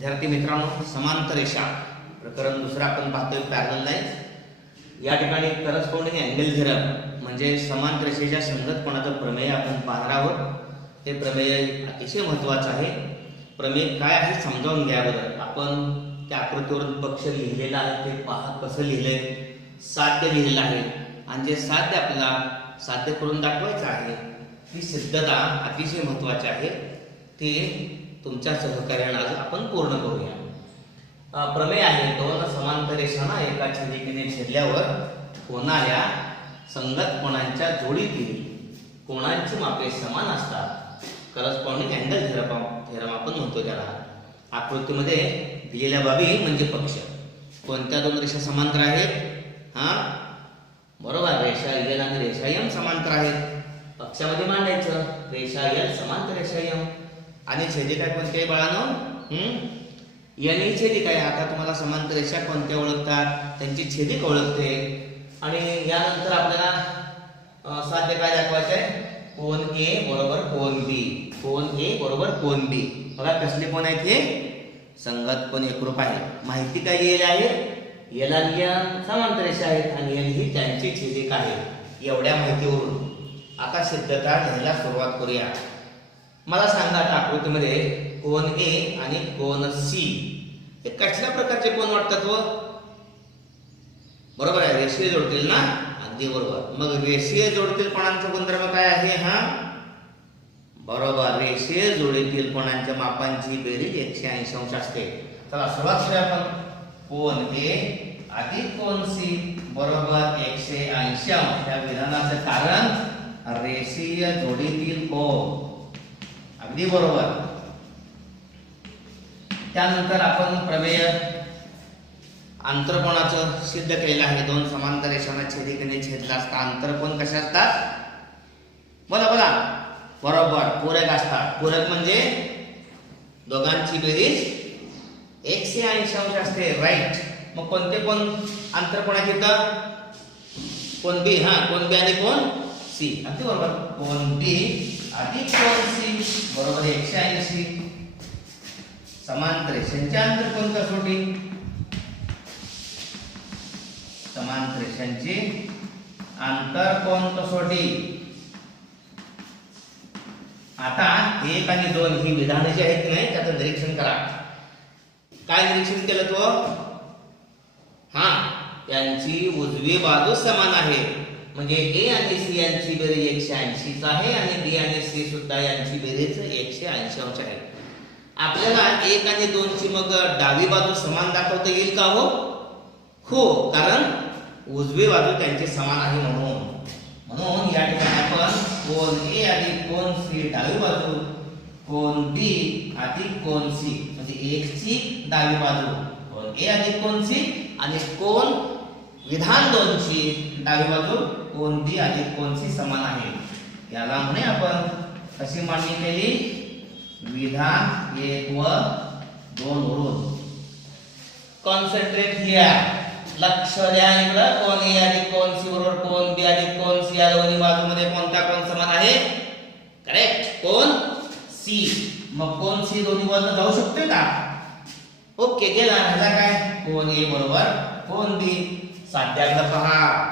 विद्यार्थी मित्रांनो समांतर रेषा. प्रकरण दुसरं आपण पाहतोय पॅरल लाईन्स या ठिकाणी करस्पॉन्डिंग अँगल थेरम म्हणजे समांतर रेषेच्या संगत कोणाचं प्रमेय आपण पाहणार आहोत? हे प्रमेय अतिशय महत्त्वाचं आहे. प्रमेय काय आहे समजावून घ्याबद्दल आपण त्या आकृतीवरून पक्ष लिहिलेला आहे ते पहा कसं लिहिलंय? साध्य लिहिलेलं आहे. आणि जे साध्य आपल्याला साध्य करून दाखवायचं आहे ही सिद्धता अतिशय महत्त्वाची आहे. ते तुमच्या सहकार्याने आज आपण पूर्ण करूया प्रमेय आहे दोन समांतर रेषांना एका छेदिकेने छेदल्यावर होणाऱ्या संगत कोणांच्या जोडीतील कोणांची मापे समान असतात? करस्पॉन्डिंग अँगल थेरम थेरम आपण म्हणतो त्याला. आकृतीमध्ये दिलेल्या बाबी म्हणजे पक्ष. कोणत्या दोन रेषा समांतर आहेत? हा? बरोबर रेषा एल आणि रेषा यम समांतर आहेत. पक्षामध्ये मांडायचं रेषा एल समांतर रेषा यम आणि छेदिका कोणते आहे बाळानं? हम्म? यांनी छेदिक आहे आता तुम्हाला समांतर रेषा कोणत्या ओळखतात? त्यांची छेदिक ओळखते? आणि यानंतर आपल्याला साध्य काय दाखवायचं आहे? कोण ए बरोबर कोण बी. कोण ए बरोबर कोण बी. बघा कसले कोण आहेत हे? संगत कोण एकरूप आहे? माहिती काय येईल आहे? याला या समांतर रेषा आहेत आणि एल ही त्यांची छेदिक आहे एवढ्या माहितीवरून. आता सिद्धता घ्यायला सुरुवात करूया. मला सांगा आता आकृतीमध्ये कोण ए आणि कोण सी. हे कसल्या प्रकारचे कोण वाटतात व? बरोबर आहे रेषीय जोडतील ना? अगदी बरोबर. मग रेषीय जोडतील कोणांचा गुणधर्म काय आहे हा? बरोबर रेषीय जोडीतील कोणांच्या मापांची बेरीज एकशे ऐंशी अंश असते. चला सुरुवात करूया आपण. कोण ए अधिक कोण सी. बरोबर एकशे ऐंशी अंश. या विधानाचं कारण रेषीय जोडीतील कोण बी बरोबर. त्यानंतर आपण प्रमेय आंतरकोणाचं सिद्ध केलेलं आहे. दोन समांतर रेषांना छेदिकेने छेदला असता आंतरकोण कसे असतात? बोला बोला. बरोबर. पूरक असतात. पूरक म्हणजे दोघांची बेरीज एकशे ऐंशी अंश असते. राईट मग कोणते कोण? आंतरकोणात आहेत कोण बी हा कोण बी आणि कोण सी अगदी बरोबर. कोण बी अधिक कोण बरोबर एकशे ऐंशी. समांतर रेषांचे आंतरकोण कसोटी समांतर अंतर आंतरकोण कसोटी आता एक आणि दोन ही विधानं जी आहेत की नाही त्याचं निरीक्षण करा. काय निरीक्षण केलं तो? हा त्यांची उजवी बाजू समान आहे. म्हणजे ए आणि सी यांची बेरीज एकशे ऐंशीच आहे आणि बी आणि सी सुद्धा यांची बेरीज एकशे ऐंशी अंश आहे. आपल्याला एक आणि दोनची मग डावी बाजू समान दाखवता येईल का हो? हो कारण उजवी बाजू त्यांची समान आहे म्हणून. म्हणून या ठिकाणी आपण कोण ए आणि कोण सी डावी बाजू कोण बी अधिक कोण सी म्हणजे एकची डावी बाजू कोण ए अधिक कोण सी आणि कोण विधान दोनची डावी बाजू कोणती अधिक समान आहे? याला म्हणे आपण कशी मांडणी केली. विधान एक व दोन वरून. कॉन्सन्ट्रेट हिअर लक्ष द्या इकडं. कोण ए आणि कोण सी बरोबर कोण बी आणि कोण सी या दोन्ही बाजूमध्ये कोणता कोण समान आहे? करेक्ट कोण? सी मग कोण सी दोन्ही बाजूला जाऊ शकते का? ओके गेला. ह्याला काय? कोण ए बरोबर? कोण बी साध्यांना पहा.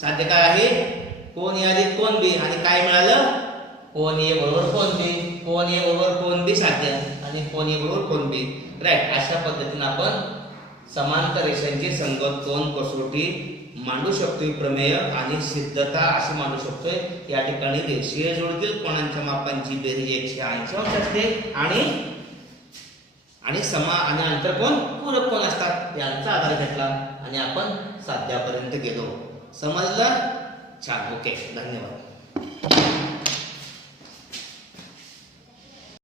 साध्य काय आहे? कोण ए अधिक कोण बी? आणि काय मिळालं? कोण ए बरोबर कोण बी? कोण ए बरोबर कोण बी साध्य? आणि कोण ए बरोबर कोण बी? राईट अशा पद्धतीने आपण समांतर रेषांची संगत कोण कसोटी मांडू शकतोय प्रमेय आणि सिद्धता अशी मांडू शकतोय. या ठिकाणी रेषीय जोडतील कोणांच्या मापांची बेरीज एकशे ऐंशी अंश असते. आणि आणि समा आणि आंतरकोण पूरक कोण असतात? यांचा आधार घेतला. आणि आपण साध्यापर्यंत गेलो. समजलं? छान. ओके. धन्यवाद.